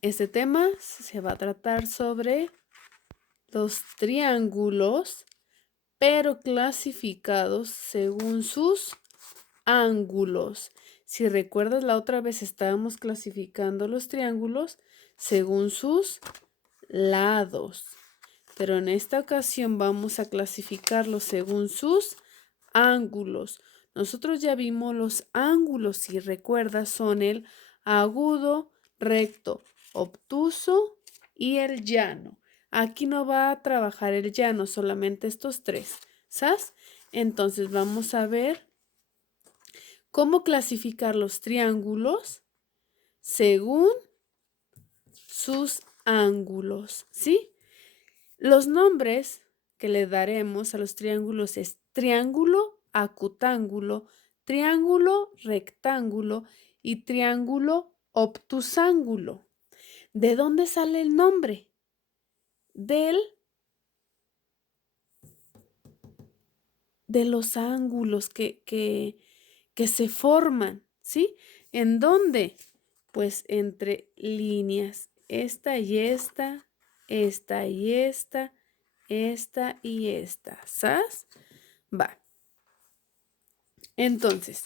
Este tema se va a tratar sobre los triángulos, pero clasificados según sus ángulos. Si recuerdas, la otra vez estábamos clasificando los triángulos según sus lados, pero en esta ocasión vamos a clasificarlos según sus ángulos. Nosotros ya vimos los ángulos, si recuerdas, son el agudo, recto, obtuso y el llano. Aquí no va a trabajar el llano, solamente estos tres. ¿Sabes? Entonces vamos a ver cómo clasificar los triángulos según sus ángulos, ¿sí? Los nombres que le daremos a los triángulos es triángulo acutángulo, triángulo rectángulo y triángulo obtusángulo. ¿De dónde sale el nombre? De los ángulos que se forman, ¿sí? ¿En dónde? Pues entre líneas, esta y esta, esta y esta y esta, ¿sabes? Va. Entonces,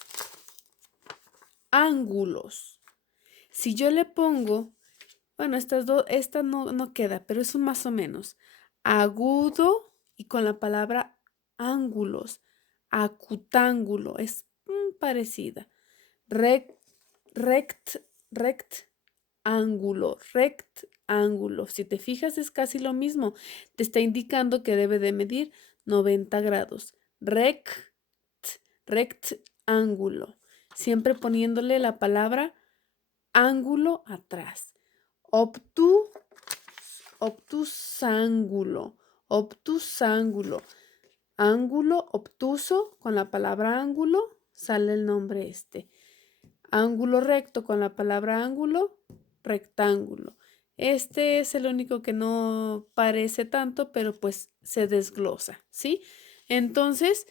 ángulos. Si yo le pongo, bueno, esta no queda, pero es un más o menos. Agudo y con la palabra ángulos. Acutángulo, es parecida. Rect, rect, rectángulo. Si te fijas, es casi lo mismo. Te está indicando que debe de medir 90 grados. Rectángulo. Siempre poniéndole la palabra ángulo atrás. Obtusángulo. Obtusángulo. Ángulo obtuso, con la palabra ángulo sale el nombre este. Ángulo recto, con la palabra ángulo, rectángulo. Este es el único que no parece tanto, pero pues se desglosa, ¿sí? Entonces,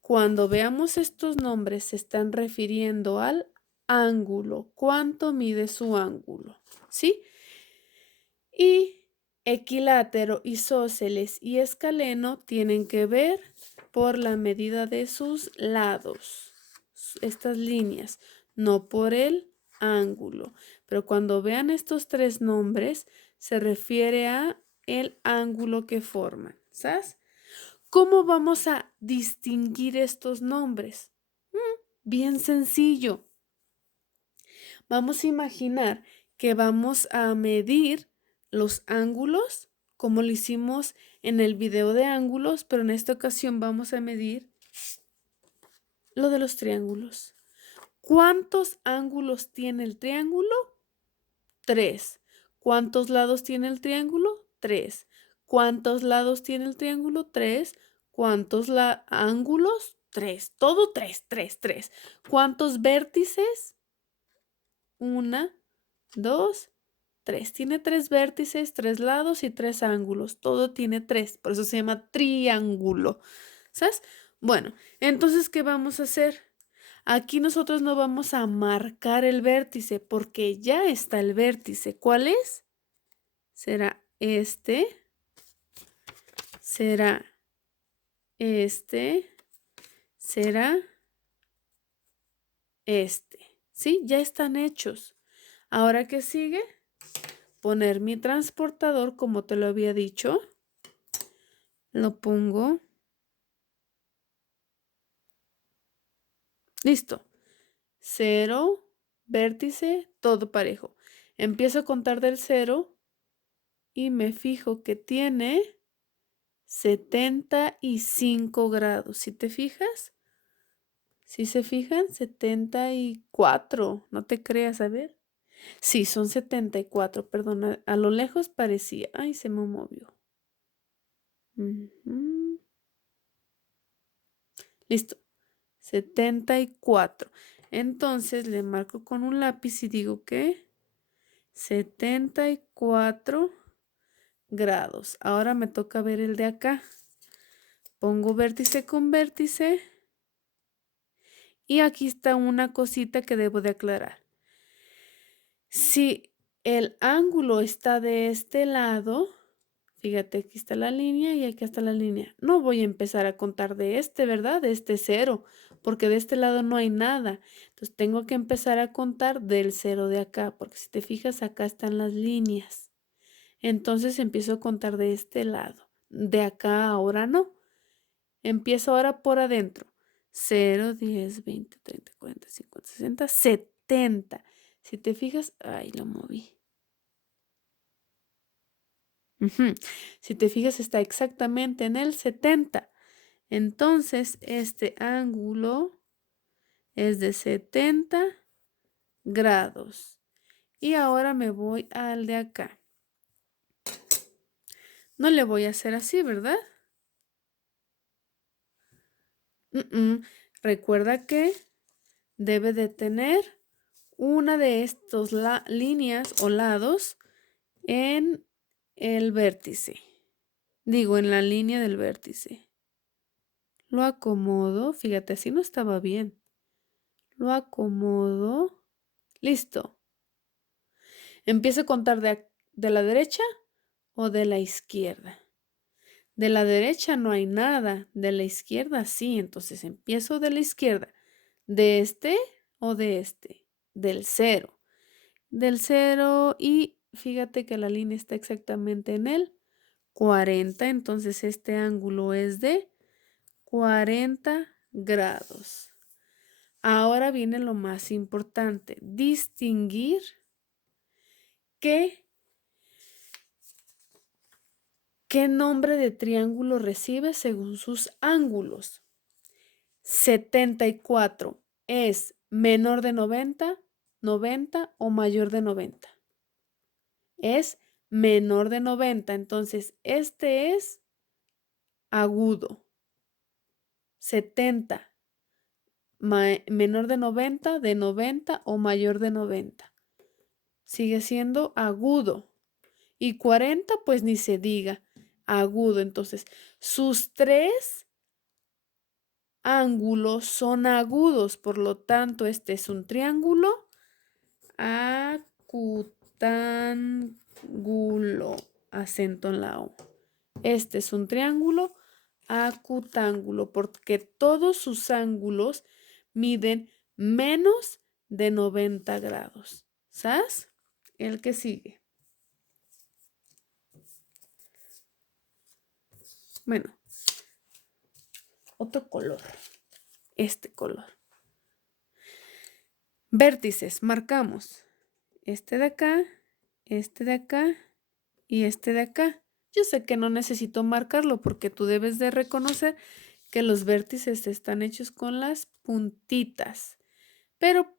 cuando veamos estos nombres, se están refiriendo al ángulo. ¿Cuánto mide su ángulo? ¿Sí? Y equilátero, isósceles y escaleno tienen que ver por la medida de sus lados, estas líneas, no por el ángulo. Pero cuando vean estos tres nombres, se refiere a el ángulo que forman, ¿sabes? ¿Cómo vamos a distinguir estos nombres? Bien sencillo. Vamos a imaginar que vamos a medir los ángulos, como lo hicimos en el video de ángulos, pero en esta ocasión vamos a medir lo de los triángulos. ¿Cuántos ángulos tiene el triángulo? 3. ¿Cuántos lados tiene el triángulo? 3. ¿Cuántos lados tiene el triángulo? 3. ¿Cuántos ángulos? 3. Todo 3, 3, 3. ¿Cuántos vértices? 1, 2, 3. Tiene 3 vértices, 3 lados y 3 ángulos. Todo tiene 3. Por eso se llama triángulo. ¿Sabes? Bueno, entonces, ¿qué vamos a hacer? Aquí nosotros no vamos a marcar el vértice porque ya está el vértice. ¿Cuál es? Será este. Será este. Será este. ¿Sí? Ya están hechos. Ahora, ¿qué sigue? Poner mi transportador, como te lo había dicho. Lo pongo. Listo. 0, vértice, todo parejo. Empiezo a contar del 0 y me fijo que tiene 75 grados. ¿Sí te fijas? ¿Sí se fijan? 74. No te creas, a ver. Sí, son 74. Perdona, a lo lejos parecía. Ay, se me movió. Listo. 74. Entonces le marco con un lápiz y digo que 74 grados. Ahora me toca ver el de acá. Pongo vértice con vértice. Y aquí está una cosita que debo de aclarar. Si el ángulo está de este lado. Fíjate, aquí está la línea y aquí está la línea. No voy a empezar a contar de este, ¿verdad? De este 0, porque de este lado no hay nada. Entonces tengo que empezar a contar del 0 de acá, porque si te fijas, acá están las líneas. Entonces empiezo a contar de este lado. De acá ahora no. Empiezo ahora por adentro. 0, 10, 20, 30, 40, 50, 60, 70. Si te fijas, ay, lo moví. Si te fijas, está exactamente en el 70. Entonces, este ángulo es de 70 grados. Y ahora me voy al de acá. No le voy a hacer así, ¿verdad? Recuerda que debe de tener una de estas líneas o lados en el vértice. Digo, en la línea del vértice. Lo acomodo. Fíjate, así no estaba bien. Lo acomodo. Listo. Empiezo a contar de la derecha o de la izquierda. De la derecha no hay nada. De la izquierda sí. Entonces empiezo de la izquierda. ¿De este o de este? Del 0. Del 0 y fíjate que la línea está exactamente en el 40. Entonces este ángulo es de 40 grados. Ahora viene lo más importante, distinguir qué nombre de triángulo recibe según sus ángulos. 74 es menor de 90, 90 o mayor de 90. Es menor de 90, entonces este es agudo. 70, menor de 90 o mayor de 90. Sigue siendo agudo. Y 40, pues ni se diga, agudo. Entonces, sus 3 ángulos son agudos, por lo tanto, este es un triángulo acutángulo, acento en la O. Este es un triángulo acutángulo, porque todos sus ángulos miden menos de 90 grados. ¿Sabes? El que sigue. Bueno, otro color. Este color. Vértices, marcamos este de acá y este de acá. Yo sé que no necesito marcarlo porque tú debes de reconocer que los vértices están hechos con las puntitas, pero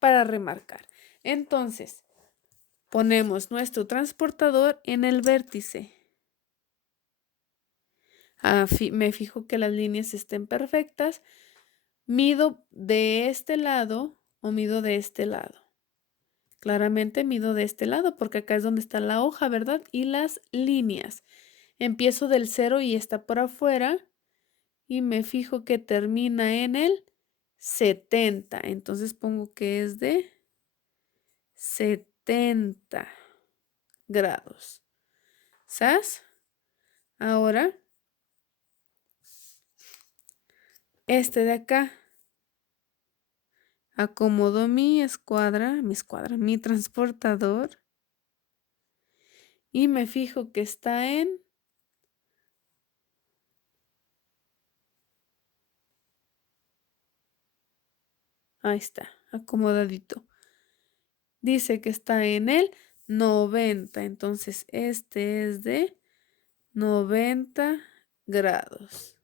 para remarcar. Entonces, ponemos nuestro transportador en el vértice. Me fijo que las líneas estén perfectas. Mido de este lado o mido de este lado. Claramente mido de este lado porque acá es donde está la hoja, ¿verdad? Y las líneas. Empiezo del 0 y está por afuera y me fijo que termina en el 70. Entonces pongo que es de 70 grados. ¿Sabes? Ahora, este de acá. Acomodo mi transportador y me fijo que está en ahí está, acomodadito. Dice que está en el 90, entonces este es de 90 grados.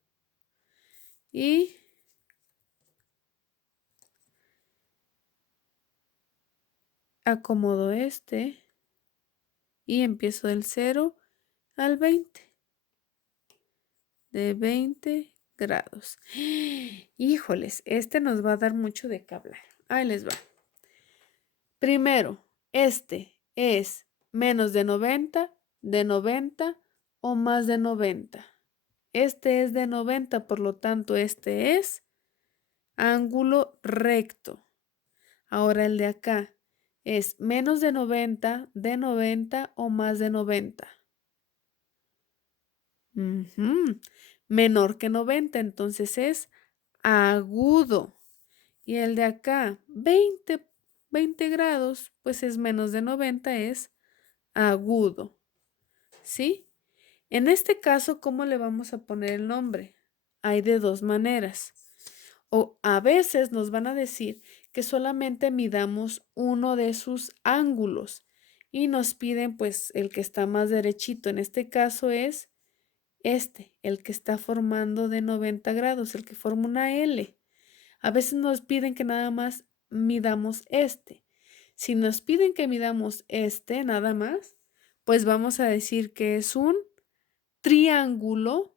Y acomodo este y empiezo del 0 al 20. De 20 grados. Híjoles, este nos va a dar mucho de qué hablar. Ahí les va. Primero, este es menos de 90 o más de 90. Este es de 90, por lo tanto, este es ángulo recto. Ahora el de acá, ¿Es menos de 90 o más de 90? Ujú. Menor que 90, entonces es agudo. Y el de acá, 20 grados, pues es menos de 90, es agudo. ¿Sí? En este caso, ¿cómo le vamos a poner el nombre? Hay de dos maneras. O a veces nos van a decir que solamente midamos uno de sus ángulos y nos piden pues el que está más derechito. En este caso es el que está formando de 90 grados, el que forma una L. A veces nos piden que nada más midamos este. Si nos piden que midamos este nada más, pues vamos a decir que es un triángulo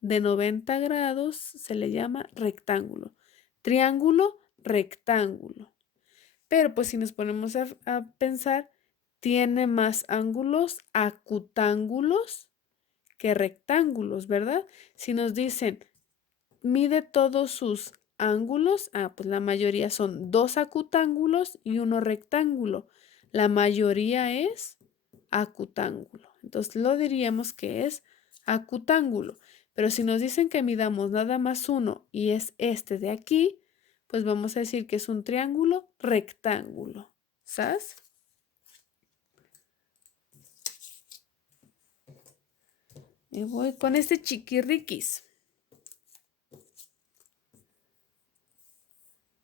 de 90 grados, se le llama rectángulo. Triángulo, rectángulo. Pero pues si nos ponemos a pensar, tiene más ángulos acutángulos que rectángulos, ¿verdad? Si nos dicen, mide todos sus ángulos, pues la mayoría son 2 acutángulos y uno rectángulo. La mayoría es acutángulo. Entonces lo diríamos que es acutángulo. Pero si nos dicen que midamos nada más uno y es este de aquí, pues vamos a decir que es un triángulo rectángulo. ¿Sabes? Me voy con este chiquirriquis.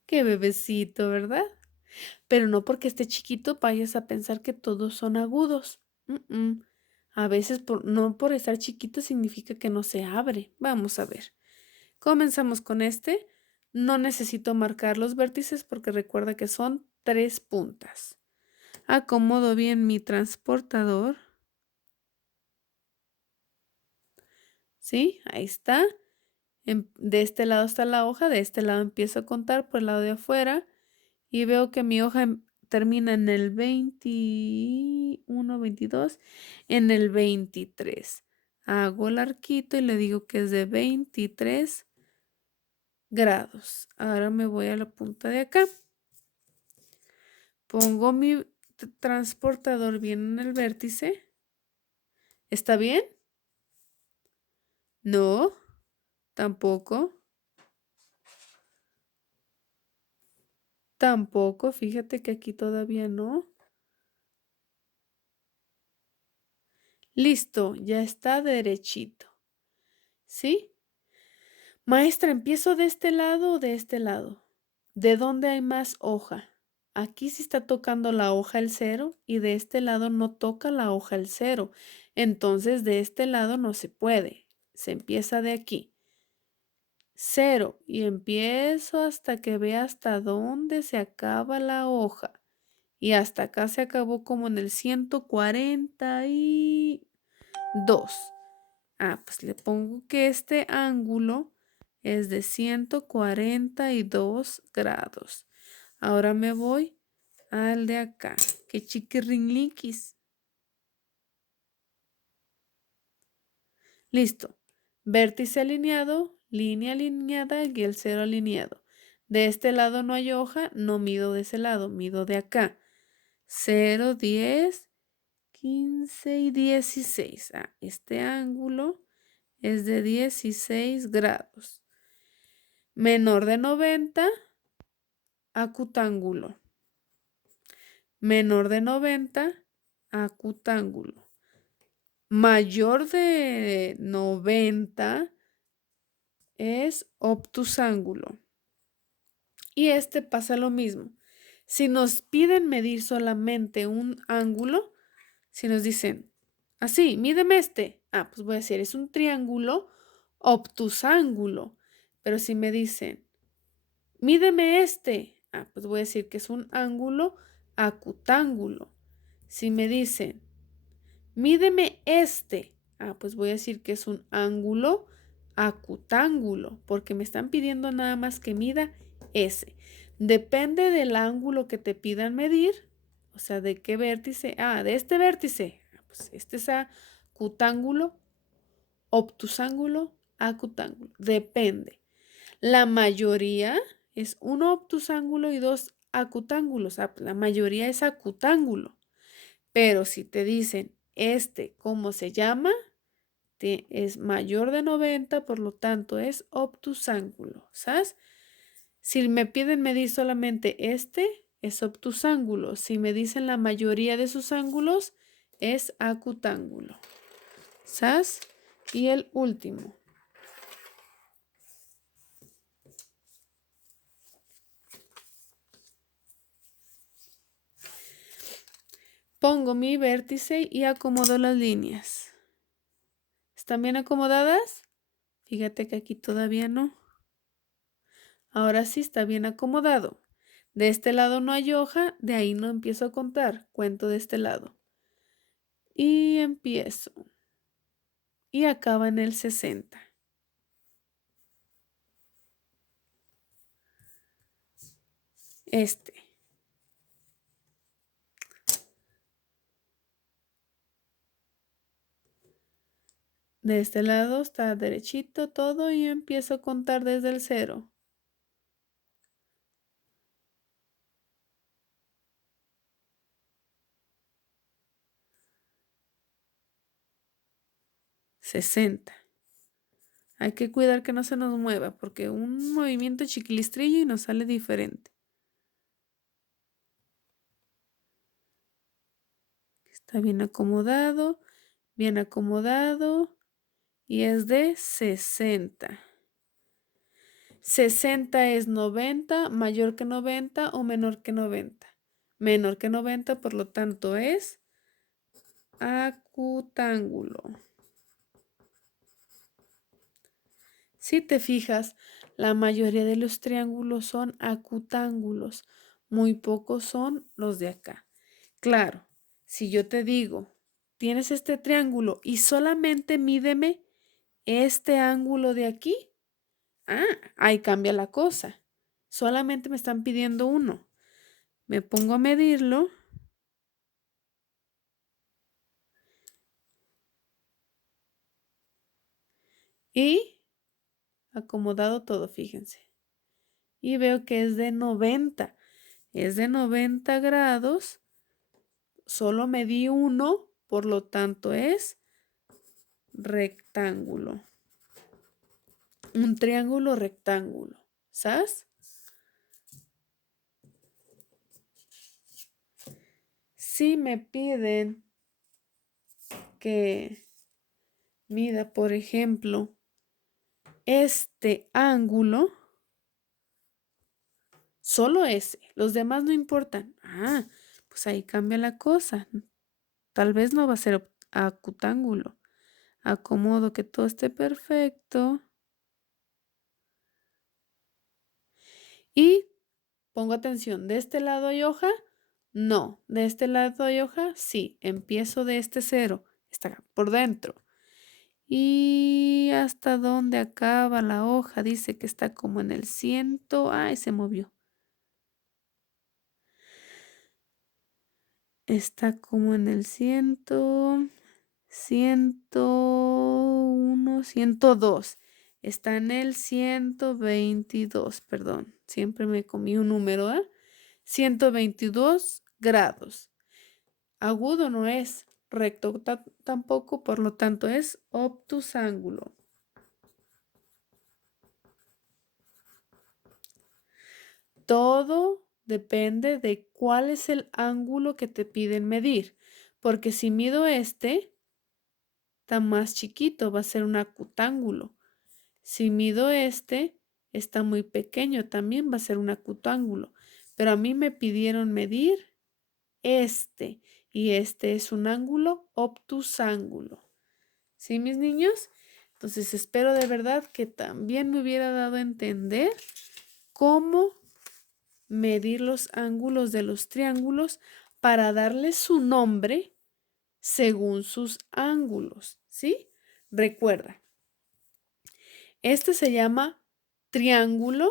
Qué bebecito, ¿verdad? Pero no porque esté chiquito vayas a pensar que todos son agudos. A veces no por estar chiquito significa que no se abre. Vamos a ver. Comenzamos con este. No necesito marcar los vértices porque recuerda que son 3 puntas. Acomodo bien mi transportador. ¿Sí? Ahí está. De este lado está la hoja, de este lado empiezo a contar por el lado de afuera y veo que mi hoja termina en el 21, 22, en el 23. Hago el arquito y le digo que es de 23 grados. Ahora me voy a la punta de acá. Pongo mi transportador bien en el vértice. ¿Está bien? No, tampoco. Tampoco, fíjate que aquí todavía no. Listo, ya está derechito. ¿Sí? Maestra, ¿empiezo de este lado o de este lado? ¿De dónde hay más hoja? Aquí sí está tocando la hoja el cero y de este lado no toca la hoja el cero. Entonces de este lado no se puede. Se empieza de aquí. Cero y empiezo hasta que vea hasta dónde se acaba la hoja. Y hasta acá se acabó como en el 142. Pues le pongo que este ángulo es de 142 grados. Ahora me voy al de acá. Que chiquirrinliquis. Listo. Vértice alineado, línea alineada y el cero alineado. De este lado no hay hoja, no mido de ese lado, mido de acá. 0, 10, 15 y 16. Este ángulo es de 16 grados. Menor de 90, acutángulo. Menor de 90, acutángulo. Mayor de 90 es obtusángulo. Y este pasa lo mismo. Si nos piden medir solamente un ángulo, si nos dicen, así, mídeme este. Pues voy a decir, es un triángulo obtusángulo. Pero si me dicen, mídeme este. Pues voy a decir que es un ángulo acutángulo. Si me dicen, mídeme este. Pues voy a decir que es un ángulo acutángulo, porque me están pidiendo nada más que mida ese. Depende del ángulo que te pidan medir, o sea, de qué vértice. De este vértice. Pues este es acutángulo, obtusángulo, acutángulo. Depende. La mayoría es uno obtusángulo y dos acutángulos. La mayoría es acutángulo. Pero si te dicen ¿cómo se llama? Es mayor de 90, por lo tanto es obtusángulo, ¿sabes? Si me piden medir solamente es obtusángulo. Si me dicen la mayoría de sus ángulos, es acutángulo. ¿Sabes? Y el último. Pongo mi vértice y acomodo las líneas. ¿Están bien acomodadas? Fíjate que aquí todavía no. Ahora sí está bien acomodado. De este lado no hay hoja, de ahí no empiezo a contar. Cuento de este lado. Y empiezo. Y acaba en el 60. De este lado está derechito todo y empiezo a contar desde el 0. $60. Hay que cuidar que no se nos mueva porque un movimiento chiquilistrillo y nos sale diferente. Está bien acomodado y es de 60. 60 es 90, mayor que 90 o menor que 90. Menor que 90, por lo tanto es acutángulo. Si te fijas, la mayoría de los triángulos son acutángulos, muy pocos son los de acá. Claro, si yo te digo, tienes este triángulo y solamente mídeme este ángulo de aquí, ahí cambia la cosa. Solamente me están pidiendo uno. Me pongo a medirlo. Y acomodado todo, fíjense. Y veo que es de 90. Es de 90 grados. Solo medí uno, por lo tanto es rectángulo. Un triángulo rectángulo. ¿Sabes? Si me piden que mida, por ejemplo, este ángulo, solo ese, los demás no importan. Pues ahí cambia la cosa. Tal vez no va a ser acutángulo. Acomodo que todo esté perfecto. Y pongo atención, ¿de este lado hay hoja? No. ¿De este lado hay hoja? Sí. Empiezo de este 0. Está por dentro. ¿Y hasta dónde acaba la hoja? Dice que está como en el 100. Ay, se movió. Está como en el 100, 101, 102. Está en el 122, perdón. Siempre me comí un número, 122 grados. Agudo no es, recto tampoco, por lo tanto es obtusángulo. Todo depende de cuál es el ángulo que te piden medir, porque si mido está más chiquito, va a ser un acutángulo. Si mido está muy pequeño, también va a ser un acutángulo. Pero a mí me pidieron medir y este es un ángulo obtusángulo. ¿Sí, mis niños? Entonces espero de verdad que también me hubiera dado a entender cómo medir los ángulos de los triángulos para darles su nombre según sus ángulos, ¿sí? Recuerda, este se llama triángulo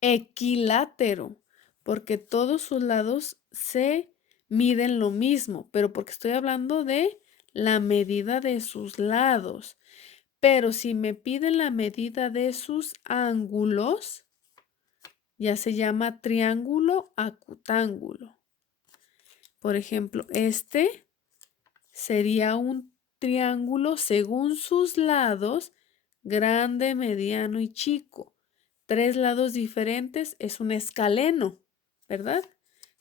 equilátero porque todos sus lados se miden lo mismo, pero porque estoy hablando de la medida de sus lados. Pero si me piden la medida de sus ángulos, ya se llama triángulo acutángulo. Por ejemplo, este sería un triángulo según sus lados, grande, mediano y chico. 3 lados diferentes es un escaleno, ¿verdad?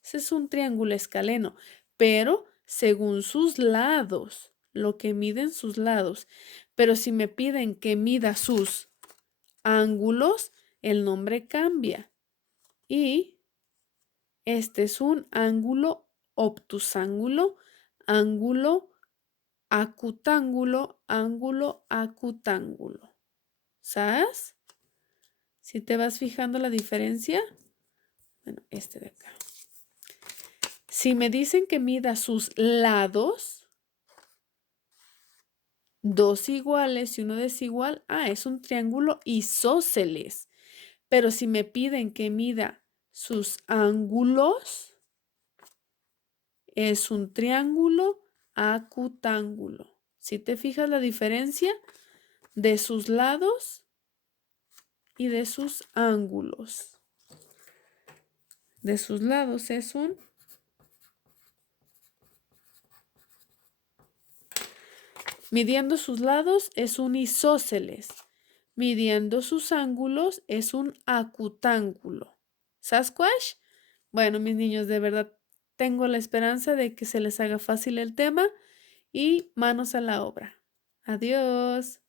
Ese es un triángulo escaleno, pero según sus lados, lo que miden sus lados. Pero si me piden que mida sus ángulos, el nombre cambia. Y este es un ángulo obtusángulo, ángulo acutángulo, ángulo acutángulo. ¿Sabes? Si te vas fijando la diferencia, bueno, este de acá. Si me dicen que mida sus lados, 2 iguales y 1 desigual, es un triángulo isósceles. Pero si me piden que mida sus ángulos, es un triángulo acutángulo. Si te fijas la diferencia de sus lados y de sus ángulos. De sus lados es un midiendo sus lados es un isósceles. Midiendo sus ángulos es un acutángulo. ¿Sasquatch? Bueno, mis niños, de verdad tengo la esperanza de que se les haga fácil el tema y manos a la obra. Adiós.